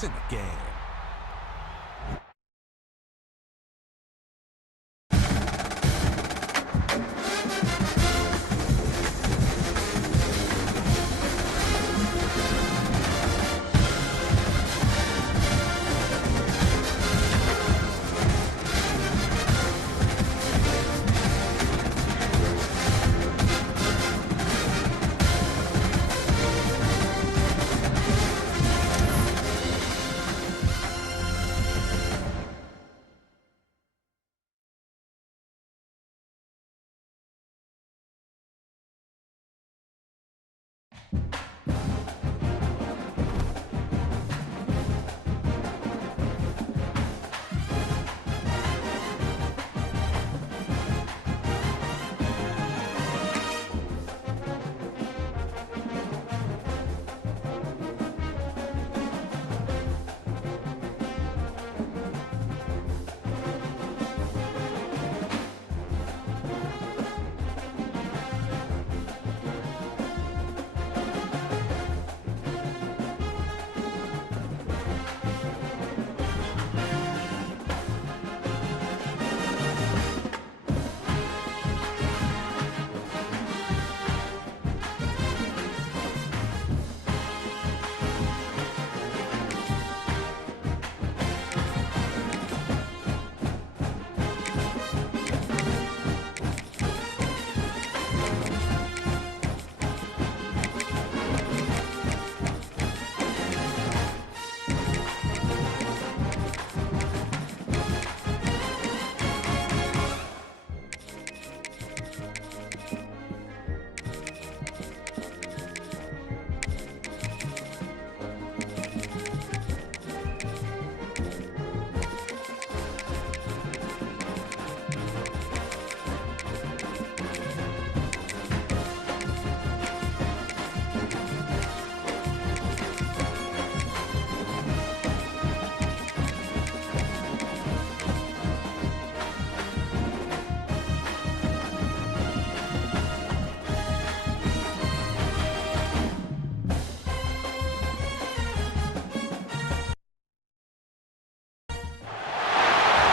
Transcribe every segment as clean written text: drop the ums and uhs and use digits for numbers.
points in the game.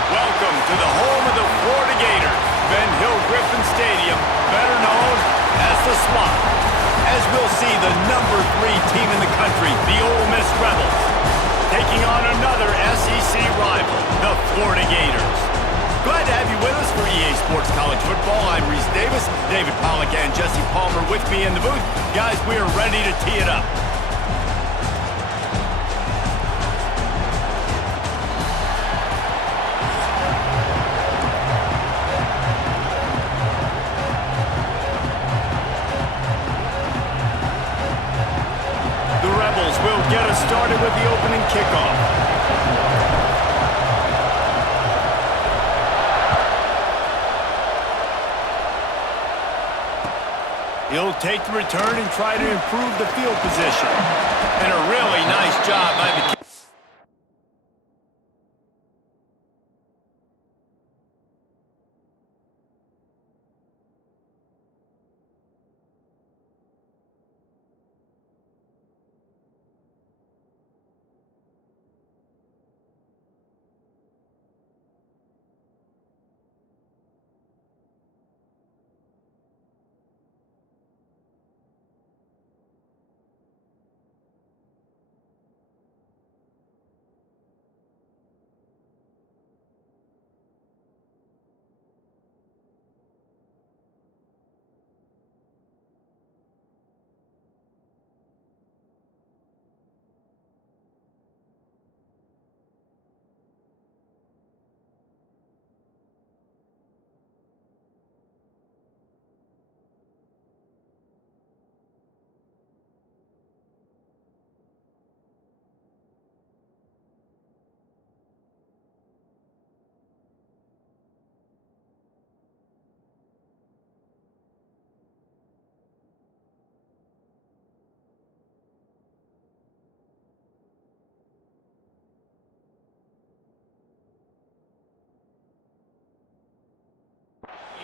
Welcome to the home of the Florida Gators, Ben Hill Griffin Stadium, better known as the Swamp. As we'll see the number 3 team in the country, the Ole Miss Rebels, taking on another SEC rival, the Florida Gators. Glad to have you with us for EA Sports College Football. I'm Reese Davis, David Pollack and Jesse Palmer with me in the booth. Guys, we are ready to tee it up. Will get us started with the opening kickoff. He'll take the return and try to improve the field position. And a really nice job by the kicker.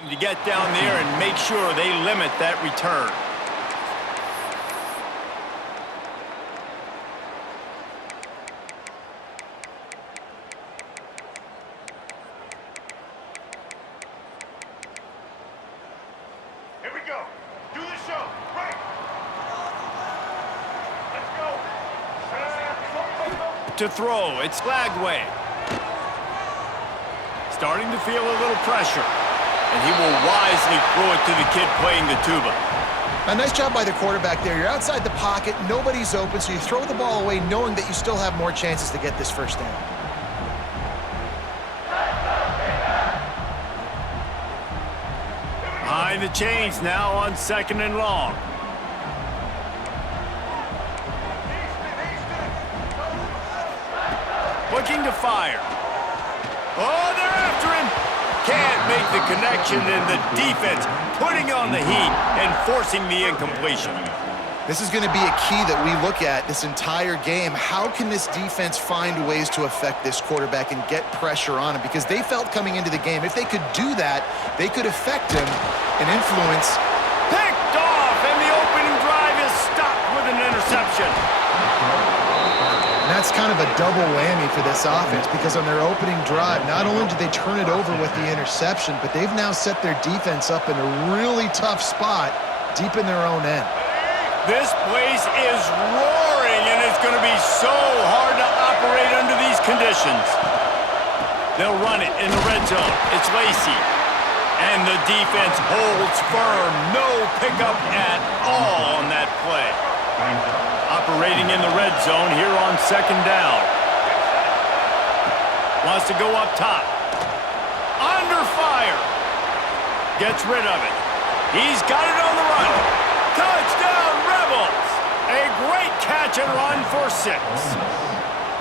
To get down there and make sure they limit that return. go. Do the show. Right. Let's go. To throw, it's Lagway. Starting to feel a little pressure. And he will wisely throw it to the kid playing the tuba. A nice job by the quarterback there. You're outside the pocket, nobody's open, so you throw the ball away knowing that you still have more chances to get this first down. Behind the chains now on 2nd and long. Looking to fire. Oh, they're after him. Can't make the connection, and the defense putting on the heat and forcing the incompletion. This is going to be a key that we look at this entire game. How can this defense find ways to affect this quarterback and get pressure on him? Because they felt coming into the game, if they could do that, they could affect him and influence. Picked off, and the opening drive is stopped with an interception. And that's kind of a double whammy for this offense, because on their opening drive, not only did they turn it over with the interception, but they've now set their defense up in a really tough spot deep in their own end. This place is roaring, and it's going to be so hard to operate under these conditions. They'll run it in the red zone. It's Lacy. And the defense holds firm. No pickup at all on that play. Operating in the red zone here on 2nd down. Wants to go up top. Under fire. Gets rid of it. He's got it on the run. Touchdown, Rebels! A great catch and run for 6.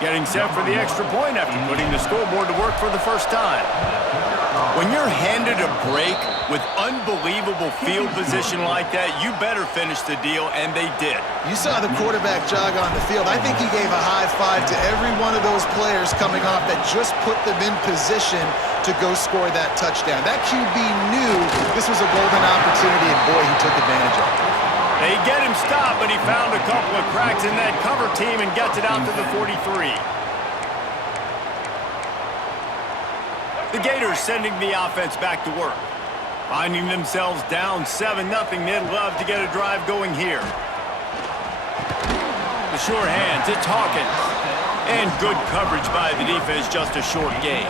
Getting set for the extra point after putting the scoreboard to work for the first time. When you're handed a break with unbelievable field position like that, you better finish the deal, and they did. You saw the quarterback jog on the field. I think he gave a high five to every one of those players coming off that just put them in position to go score that touchdown. That QB knew this was a golden opportunity, and boy, he took advantage of it. They get him stopped, but he found a couple of cracks in that cover team and gets it out to the 43. The Gators sending the offense back to work. Finding themselves down 7-0, they'd love to get a drive going here. The sure hands, it's Hawkins. And good coverage by the defense, just a short gain.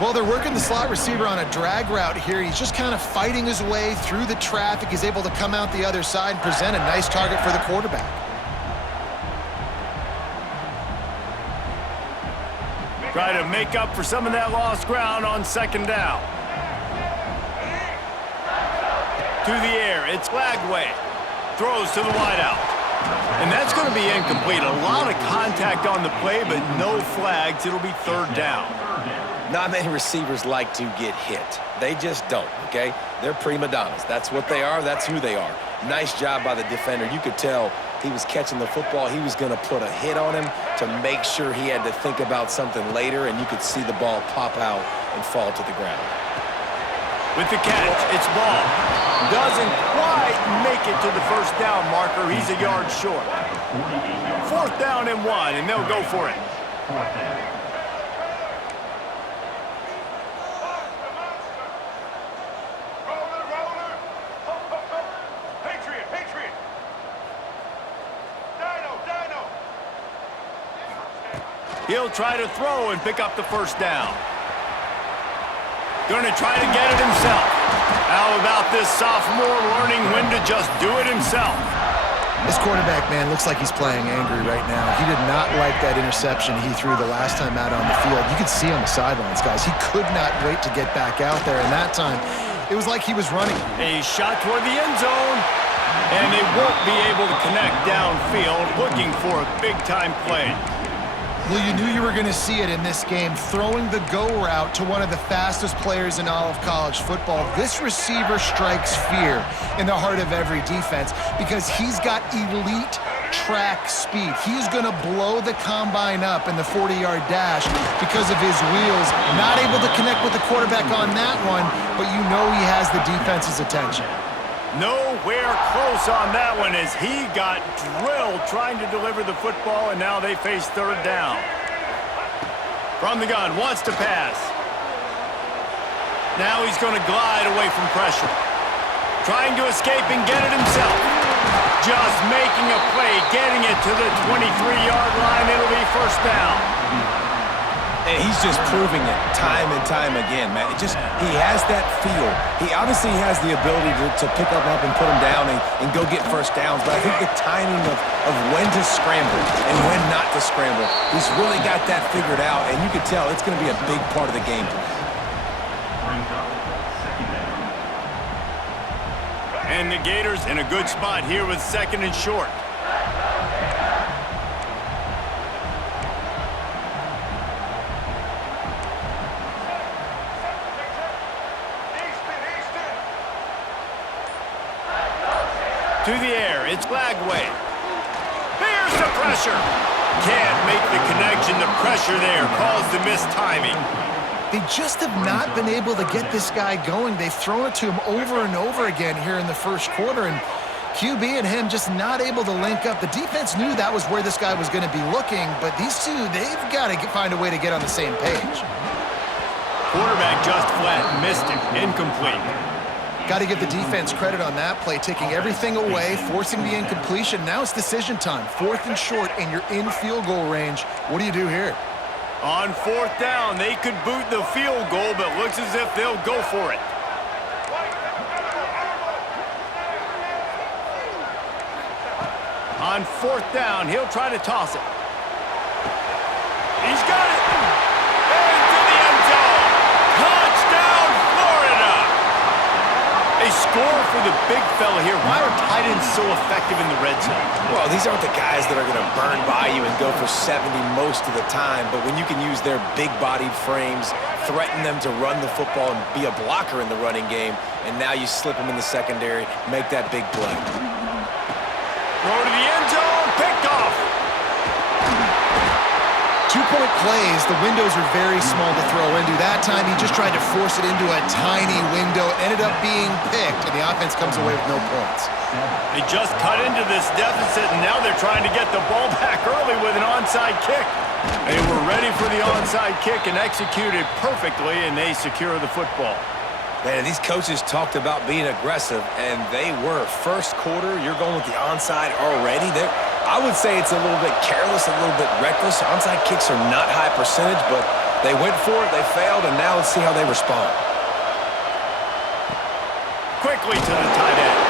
Well, they're working the slot receiver on a drag route here. He's just kind of fighting his way through the traffic. He's able to come out the other side and present a nice target for the quarterback. Try to make up for some of that lost ground on 2nd down. To the air, it's Lagway. Throws to the wideout. And that's going to be incomplete. A lot of contact on the play, but no flags. It'll be 3rd down. Not many receivers like to get hit. They just don't, okay? They're prima donnas. That's what they are. That's who they are. Nice job by the defender. You could tell he was catching the football. He was going to put a hit on him to make sure he had to think about something later, and you could see the ball pop out and fall to the ground. With the catch, it's Ball. Doesn't quite make it to the 1st down marker. He's a yard short. 4th down and 1, and they'll go for it. He'll try to throw and pick up the 1st down. Going to try to get it himself. How about this sophomore learning when to just do it himself? This quarterback, man, looks like he's playing angry right now. He did not like that interception he threw the last time out on the field. You could see on the sidelines, guys. He could not wait to get back out there, and that time, it was like he was running. A shot toward the end zone, and they won't be able to connect downfield, looking for a big-time play. Well, you knew you were going to see it in this game, throwing the go route to one of the fastest players in all of college football. This receiver strikes fear in the heart of every defense because he's got elite track speed. He's going to blow the combine up in the 40-yard dash because of his wheels. Not able to connect with the quarterback on that one, but you know he has the defense's attention. Nowhere close on that one as he got drilled trying to deliver the football, and now they face 3rd down. From the gun, wants to pass. Now he's going to glide away from pressure. trying to escape and get it himself. Just making a play, getting it to the 23-yard line. It'll be first down. And he's just proving it time and time again, man. He has that feel. He obviously has the ability to pick up and put him down and go get first downs, but I think the timing of when to scramble and when not to scramble, he's really got that figured out, and you can tell it's going to be a big part of the game plan. And the Gators in a good spot here with second and short. To the air, it's Lagway. Here's the pressure. Can't make the connection. The pressure there caused the missed timing. They just have not been able to get this guy going. They've thrown it to him over and over again here in the first quarter, and QB and him just not able to link up. The defense knew that was where this guy was going to be looking, but these two, they've got to find a way to get on the same page. Quarterback just flat missed it. Incomplete. Got to give the defense credit on that play, taking everything away, forcing the incompletion. Now it's decision time. 4th and short, and you're in field goal range. What do you do here? On 4th down, they could boot the field goal, but looks as if they'll go for it. On 4th down, he'll try to toss it. He's got it! Into the end zone! Touchdown, Florida! A score for the big fella here. Why are tight ends so effective in the red zone? Well, these aren't the guys that are going to burn by you and go for 70 most of the time, but when you can use their big-bodied frames, threaten them to run the football and be a blocker in the running game, and now you slip them in the secondary, make that big play. Throw to the end zone, picked off. 2-point plays, the windows are very small to throw into. That time, he just tried to force it into a tiny window. It ended up being picked, and the offense comes away with no points. They just cut into this deficit, and now they're trying to get the ball back early with an onside kick. They were ready for the onside kick and executed perfectly, and they secure the football. Man, these coaches talked about being aggressive, and they were. First quarter, you're going with the onside already. I would say it's a little bit careless, a little bit reckless. Onside kicks are not high percentage, but they went for it, they failed, and now let's see how they respond. Quickly to the tight end.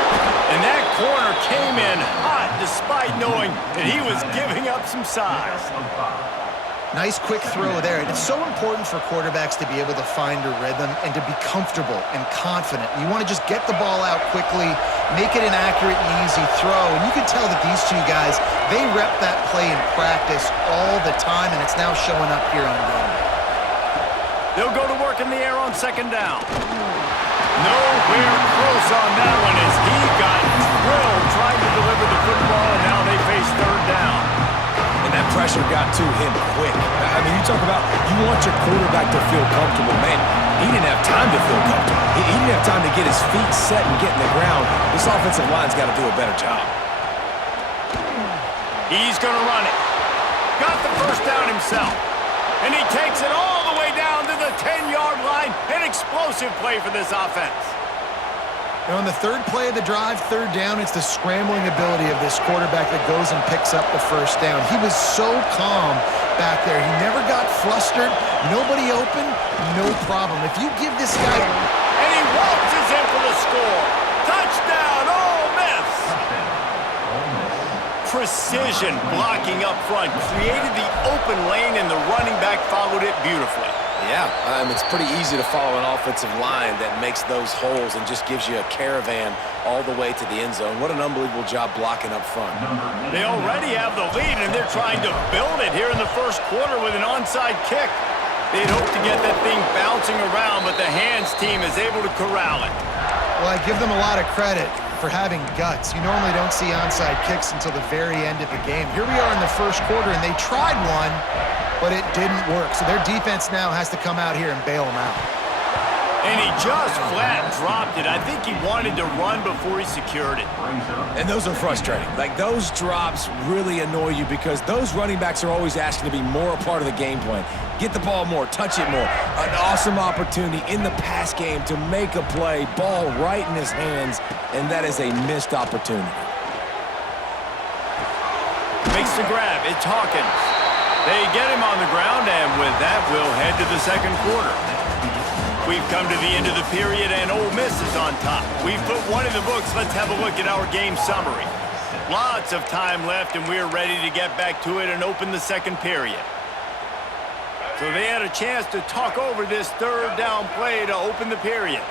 And that corner came in hot despite knowing that he was giving up some size. Nice quick throw there. And it's so important for quarterbacks to be able to find a rhythm and to be comfortable and confident. You want to just get the ball out quickly, make it an accurate and easy throw. And you can tell that these two guys, they rep that play in practice all the time, and it's now showing up here on game day. They'll go to work in the air on 2nd down. Nowhere close on that one as he got drilled trying to deliver the football, and now they face 3rd down. And that pressure got to him quick. I mean, you talk about you want your quarterback to feel comfortable. Man, he didn't have time to feel comfortable. He didn't have time to get his feet set and get in the ground. This offensive line's got to do a better job. He's going to run it. Got the first down himself. And he takes it all the way down to the 10-yard line. An explosive play for this offense. And on the 3rd play of the drive, 3rd down, it's the scrambling ability of this quarterback that goes and picks up the first down. He was so calm back there. He never got flustered. Nobody open, no problem. If you give this guy... And he waltzes in for the score. Touchdown, Ole Miss. Precision blocking up front. Created the open lane, and the running back followed it beautifully. Yeah, it's pretty easy to follow an offensive line that makes those holes and just gives you a caravan all the way to the end zone. What an unbelievable job blocking up front. They already have the lead, and they're trying to build it here in the first quarter with an onside kick. They'd hoped to get that thing bouncing around, but the hands team is able to corral it. Well, I give them a lot of credit for having guts. You normally don't see onside kicks until the very end of the game. Here we are in the first quarter, and they tried one, but it didn't work. So their defense now has to come out here and bail them out. And he just flat dropped it. I think he wanted to run before he secured it. And those are frustrating. Like, those drops really annoy you because those running backs are always asking to be more a part of the game plan. Get the ball more, touch it more. An awesome opportunity in the pass game to make a play, ball right in his hands, and that is a missed opportunity. Makes the grab. It's Hawkins. They get him on the ground, and with that, we'll head to the second quarter. We've come to the end of the period, and Ole Miss is on top. We've put one in the books. Let's have a look at our game summary. Lots of time left, and we're ready to get back to it and open the second period. So they had a chance to talk over this third down play to open the period.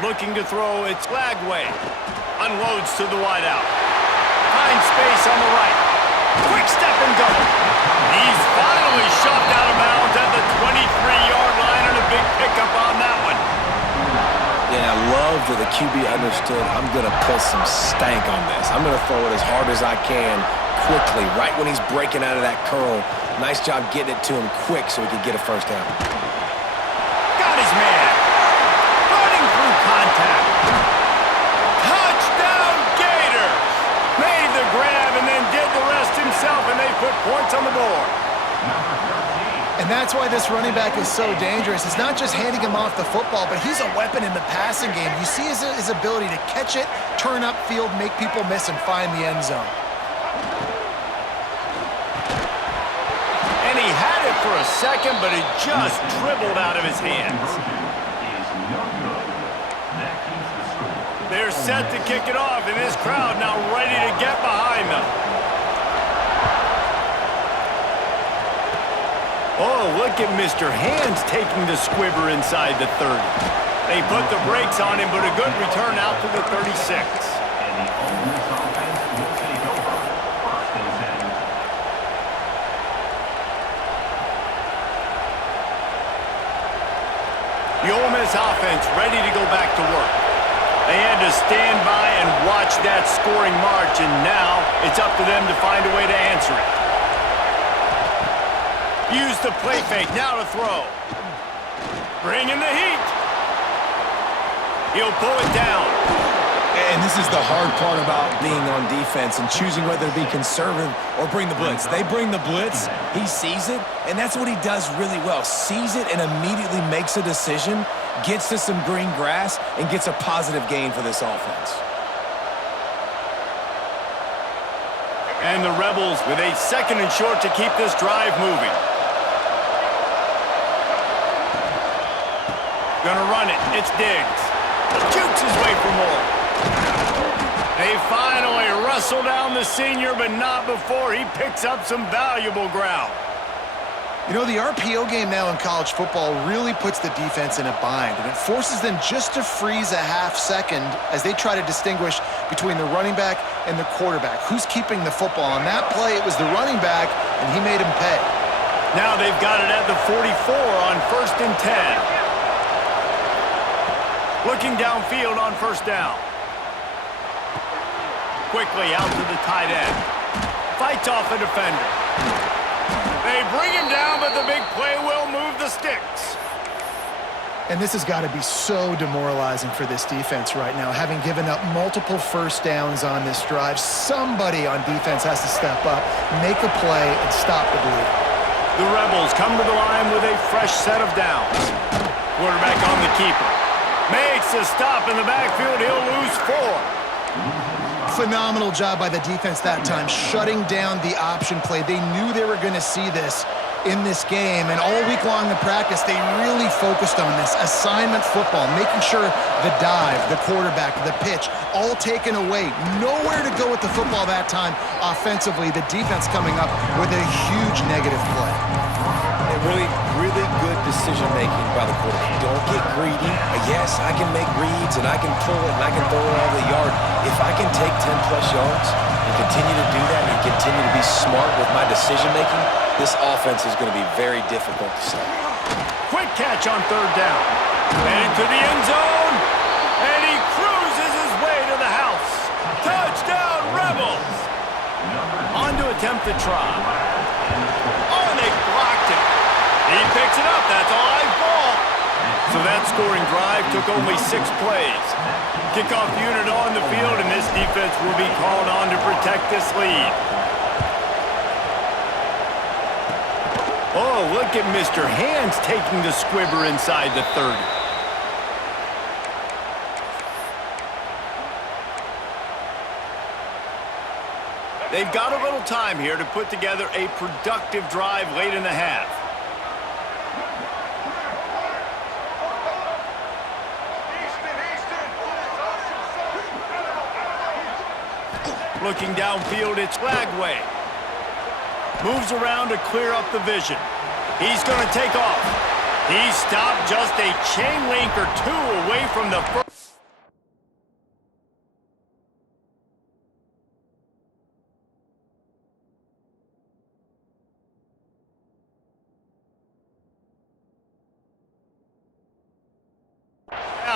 Looking to throw, it's Lagway. Unloads to the wideout. Finds space on the right. Quick step and go. He's finally shoved out of bounds at the 23-yard line, and a big pickup on that one. Yeah, I love that the QB understood I'm going to put some stank on this. I'm going to throw it as hard as I can quickly, right when he's breaking out of that curl. Nice job getting it to him quick so he could get a first down. Got his man. Running through contact. Touchdown Gators. Made the grab and then did the rest himself, and they put points on the board. And that's why this running back is so dangerous. It's not just handing him off the football, but he's a weapon in the passing game. You see his ability to catch it, turn upfield, make people miss, and find the end zone. And he had it for a second, but it just dribbled out of his hands. They're set to kick it off, and this crowd now ready to get behind them. Oh, look at Mr. Hands taking the squibber inside the 30. They put the brakes on him, but a good return out to the 36. The Ole Miss offense ready to go back to work. They had to stand by and watch that scoring march, and now it's up to them to find a way to answer it. Use the play fake, now to throw. Bring in the heat. He'll pull it down. And this is the hard part about being on defense and choosing whether to be conservative or bring the blitz. They bring the blitz, he sees it, and that's what he does really well. Sees it and immediately makes a decision, gets to some green grass, and gets a positive gain for this offense. And the Rebels with a second and short to keep this drive moving. Gonna run it. It's Diggs. Shoots his way for more. They finally wrestle down the senior, but not before he picks up some valuable ground. You know, the RPO game now in college football really puts the defense in a bind, and it forces them just to freeze a half second as they try to distinguish between the running back and the quarterback. Who's keeping the football? On that play, it was the running back, and he made him pay. Now they've got it at the 44 on 1st and 10. Looking downfield on first down. Quickly out to the tight end. Fights off a defender. They bring him down, but the big play will move the sticks. And this has got to be so demoralizing for this defense right now. Having given up multiple first downs on this drive, somebody on defense has to step up, make a play, and stop the bleeding. The Rebels come to the line with a fresh set of downs. Quarterback on the keeper. Makes a stop in the backfield. He'll lose 4. Phenomenal job by the defense that time, shutting down the option play. They knew they were going to see this in this game, and all week long in practice, they really focused on this assignment football, making sure the dive, the quarterback, the pitch, all taken away. Nowhere to go with the football that time offensively. The defense coming up with a huge negative play. And really good decision-making by the quarterback. Don't get greedy. Yes, I can make reads, and I can pull it, and I can throw it all the yard. If I can take 10-plus yards and continue to do that and continue to be smart with my decision-making, this offense is going to be very difficult to stop. Quick catch on 3rd down. And into the end zone. And he cruises his way to the house. Touchdown, Rebels. On to attempt the try. Oh, and they blocked it. He picks it up. That's a live ball. So that scoring drive took only 6 plays. Kickoff unit on the field, and this defense will be called on to protect this lead. Oh, look at Mr. Hands taking the squibber inside the 30. They've got a little time here to put together a productive drive late in the half. Looking downfield, it's Lagway. Moves around to clear up the vision. He's going to take off. He stopped just a chain link or 2 away from the first.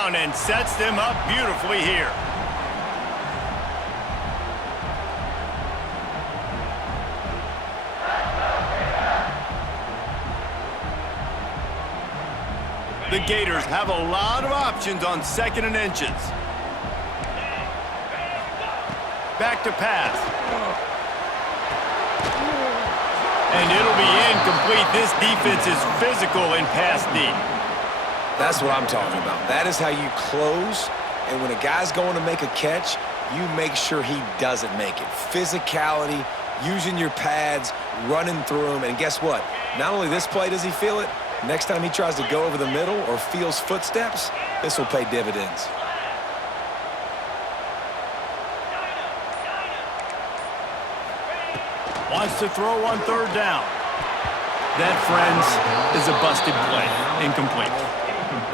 And sets them up beautifully here. The Gators have a lot of options on 2nd and inches. Back to pass. And it'll be incomplete. This defense is physical in pass D. That's what I'm talking about. That is how you close, and when a guy's going to make a catch, you make sure he doesn't make it. Physicality, using your pads, running through them, and guess what? Not only this play does he feel it, next time he tries to go over the middle or feels footsteps, this will pay dividends. Wants to throw on 3rd down. That, friends, is a busted play. Incomplete.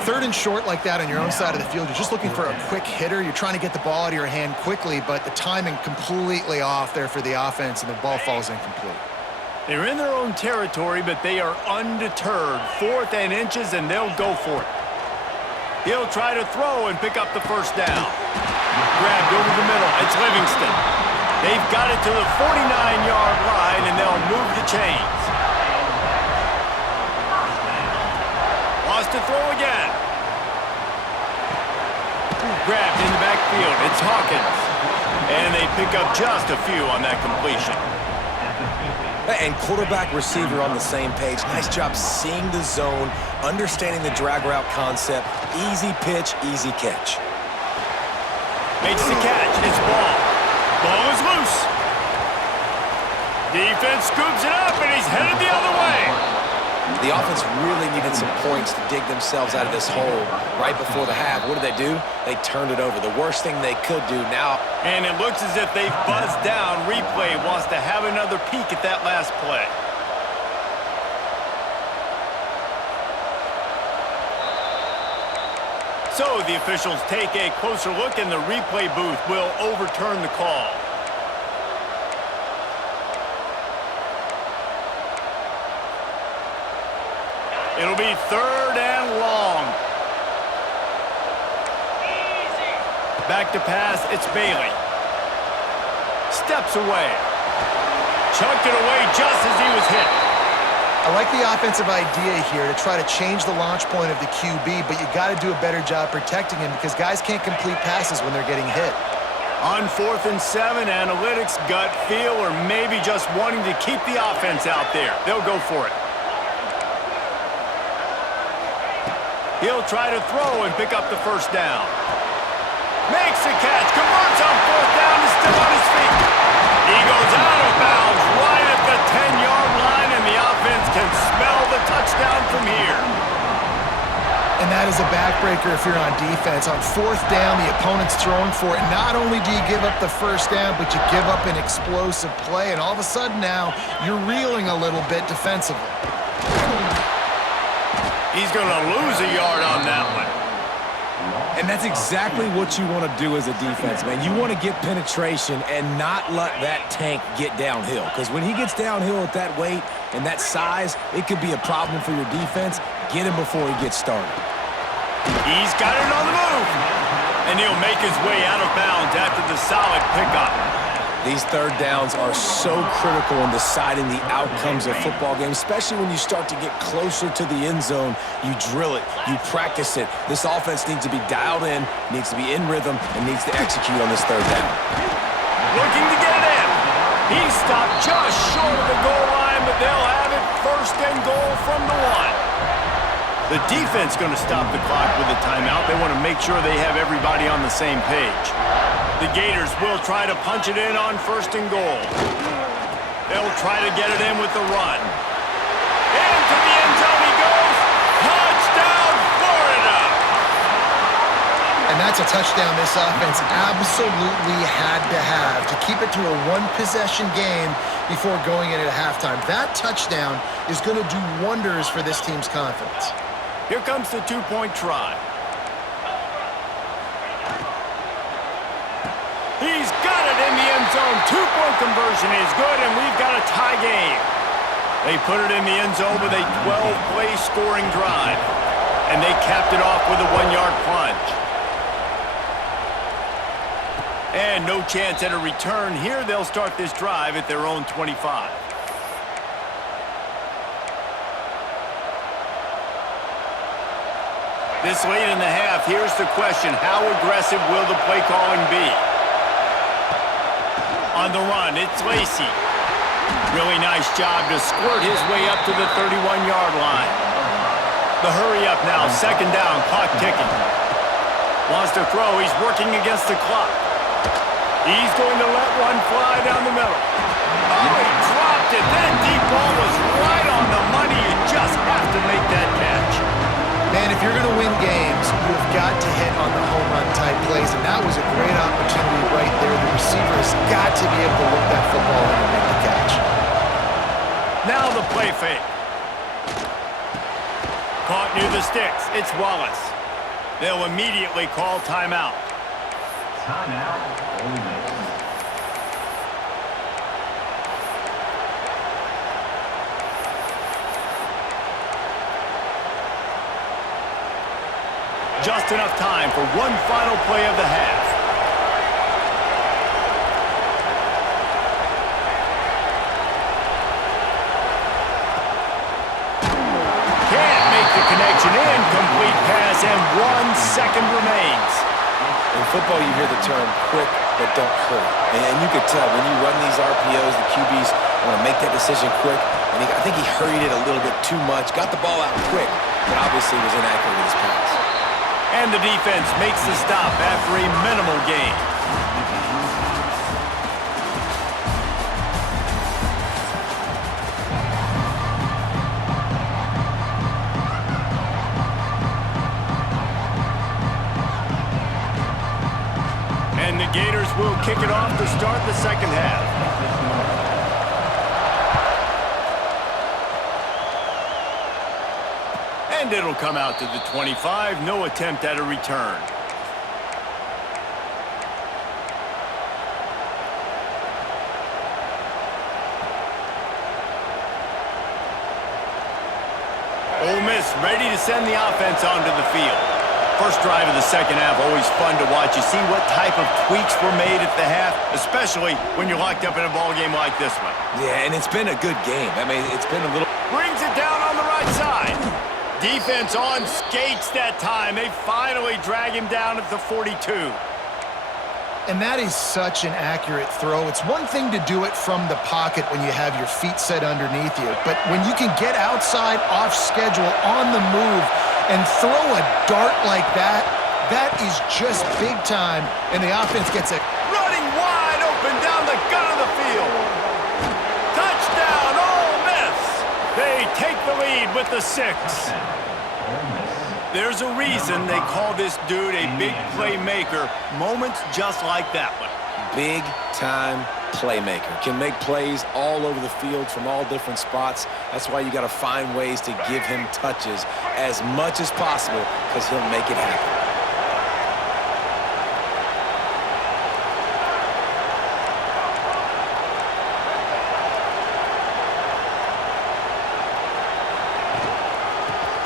3rd and short like that on your own side of the field, you're just looking for a quick hitter. You're trying to get the ball out of your hand quickly, but the timing completely off there for the offense, and the ball falls incomplete. They're in their own territory, but they are undeterred. 4th and inches, and they'll go for it. He'll try to throw and pick up the 1st down. Grabbed over the middle. It's Livingston. They've got it to the 49-yard line, and they'll move the chains. Wants to throw again. Grabbed in the backfield. It's Hawkins. And they pick up just a few on that completion. And quarterback, receiver on the same page. Nice job seeing the zone, understanding the drag route concept. Easy pitch, easy catch. Makes the catch. It's ball. Ball is loose. Defense scoops it up, and he's headed the other way. The offense really needed some points to dig themselves out of this hole right before the half. What did they do? They turned it over. The worst thing they could do now. And it looks as if they've buzzed down. Replay wants to have another peek at that last play. So the officials take a closer look, and the replay booth will overturn the call. It'll be 3rd and long. Back to pass, it's Bailey. Steps away. Chucked it away just as he was hit. I like the offensive idea here to try to change the launch point of the QB, but you got to do a better job protecting him because guys can't complete passes when they're getting hit. On 4th and 7, analytics, gut feel, or maybe just wanting to keep the offense out there. They'll go for it. He'll try to throw and pick up the 1st down. Makes a catch, converts on 4th down, is still on his feet. He goes out of bounds right at the 10-yard line, and the offense can smell the touchdown from here. And that is a backbreaker if you're on defense. On 4th down, the opponent's throwing for it. Not only do you give up the 1st down, but you give up an explosive play, and all of a sudden now, you're reeling a little bit defensively. He's going to lose a yard on that one. And that's exactly what you want to do as a defense, man. You want to get penetration and not let that tank get downhill. Because when he gets downhill at that weight and that size, it could be a problem for your defense. Get him before he gets started. He's got it on the move. And he'll make his way out of bounds after the solid pickup. These third downs are so critical in deciding the outcomes of football games, especially when you start to get closer to the end zone. You drill it, you practice it. This offense needs to be dialed in, needs to be in rhythm, and needs to execute on this third down. Looking to get it in. He stopped just short of the goal line, but they'll have it first and goal from the 1. The defense going to stop the clock with a timeout. They want to make sure they have everybody on the same page. The Gators will try to punch it in on first and goal. They'll try to get it in with the run. Into the end zone he goes. Touchdown, Florida! And that's a touchdown this offense absolutely had to have to keep it to a one-possession game before going in at halftime. That touchdown is going to do wonders for this team's confidence. Here comes the two-point try. He's got it in the end zone. Two-point conversion is good, and we've got a tie game. They put it in the end zone with a 12-play scoring drive, and they capped it off with a 1-yard plunge. And no chance at a return here. They'll start this drive at their own 25. This late in the half, here's the question. How aggressive will the play calling be? On the run, it's Lacy. Really nice job to squirt his way up to the 31-yard line. The hurry up now, second down, clock ticking. Wants to throw, he's working against the clock. He's going to let one fly down the middle. Oh, he dropped it. That deep ball was right on the money. You just have to make that catch. Man, if you're going to win games, you've got to hit on the home run type plays, and that was a great opportunity right there. The receiver has got to be able to look that football in and make the catch. Now the play fake. Caught near the sticks. It's Wallace. They'll immediately call timeout. Timeout, Ole Miss. Just enough time for one final play of the half. Can't make the connection. Incomplete pass, and 1 second remains. In football, you hear the term quick but don't hurry. And you could tell when you run these RPOs, the QBs want to make that decision quick. And I think he hurried it a little bit too much. Got the ball out quick, but obviously was inaccurate with his pass. And the defense makes the stop after a minimal gain. And the Gators will kick it off to start the second half. And it'll come out to the 25. No attempt at a return. Ole Miss ready to send the offense onto the field. First drive of the second half, always fun to watch. You see what type of tweaks were made at the half, especially when you're locked up in a ball game like this one. Yeah, and it's been a good game. I mean, it's been a little... Brings it down on the right side. Defense on skates that time. They finally drag him down at the 42. And that is such an accurate throw. It's one thing to do it from the pocket when you have your feet set underneath you, but when you can get outside, off schedule, on the move, and throw a dart like that, that is just big time, and the offense gets it. Running wide open down the gut of the field. Touchdown, Ole Miss. They take the lead with the 6. There's a reason they call this dude a big playmaker. Moments just like that one. Big-time playmaker. Can make plays all over the field from all different spots. That's why you got to find ways to give him touches as much as possible, because he'll make it happen.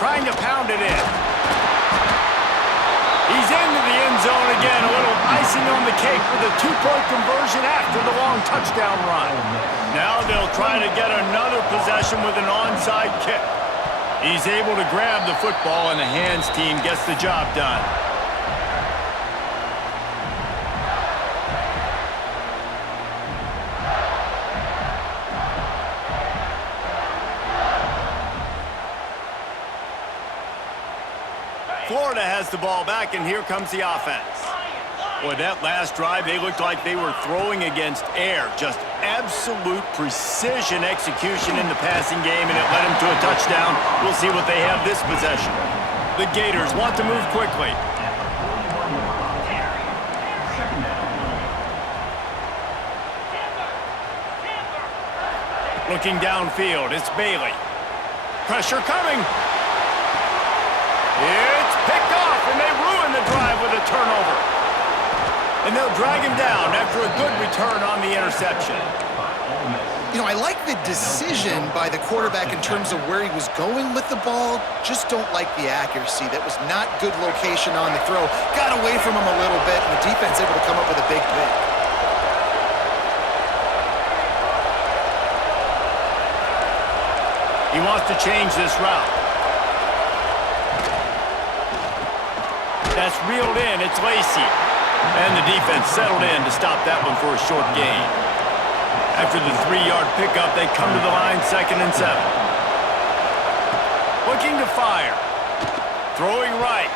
Trying to pound it in. He's into the end zone again. A little icy icing on the cake with a two-point conversion after the long touchdown run. Now they'll try to get another possession with an onside kick. He's able to grab the football, and the hands team gets the job done. Florida has the ball back, and here comes the offense. Boy, that last drive, they looked like they were throwing against air. Just absolute precision execution in the passing game, and it led them to a touchdown. We'll see what they have this possession. The Gators want to move quickly. Looking downfield, it's Bailey. Pressure coming. It's picked off, and they ruin the drive with a turnover. And they'll drag him down after a good return on the interception. You know, I like the decision by the quarterback in terms of where he was going with the ball. Just don't like the accuracy. That was not good location on the throw. Got away from him a little bit, and the defense able to come up with a big pick. He wants to change this route. That's reeled in. It's Lacey. And the defense settled in to stop that one for a short gain. After the 3-yard pickup, they come to the line 2nd and 7. Looking to fire. Throwing right.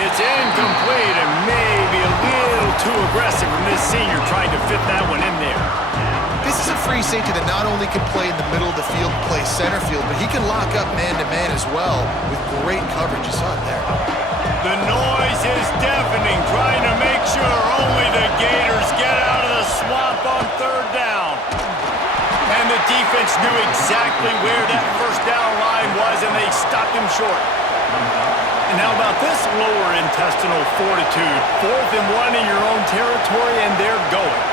It's incomplete and maybe a little too aggressive from this senior trying to fit that one in there. This is a free safety that not only can play in the middle of the field and play center field, but he can lock up man-to-man as well with great coverage. You saw it there. The noise is deafening, trying to make sure only the Gators get out of the swamp on 3rd down. And the defense knew exactly where that first down line was, and they stopped him short. And how about this lower intestinal fortitude? 4th and 1 in your own territory, and they're going.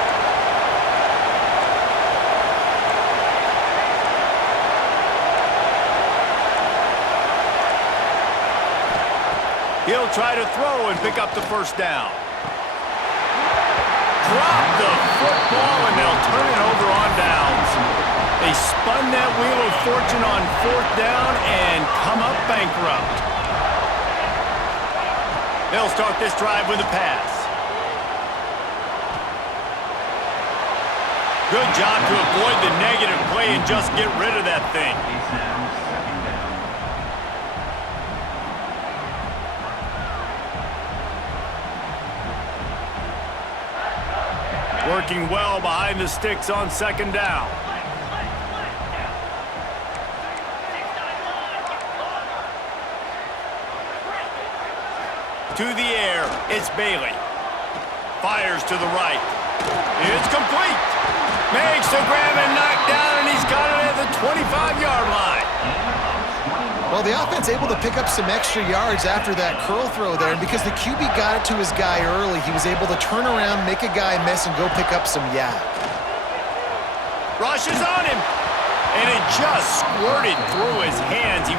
He'll try to throw and pick up the first down. Drop the football, and they'll turn it over on downs. They spun that wheel of fortune on 4th down and come up bankrupt. They'll start this drive with a pass. Good job to avoid the negative play and just get rid of that thing. Working well behind the sticks on 2nd down. To the air, it's Bailey. Fires to the right. It's complete. Makes the grab and knock down, and he's got it at the 25-yard line. Well, the offense able to pick up some extra yards after that curl throw there, and because the QB got it to his guy early, he was able to turn around, make a guy miss, and go pick up some yak. Rush is on him, and it just squirted through his hands. He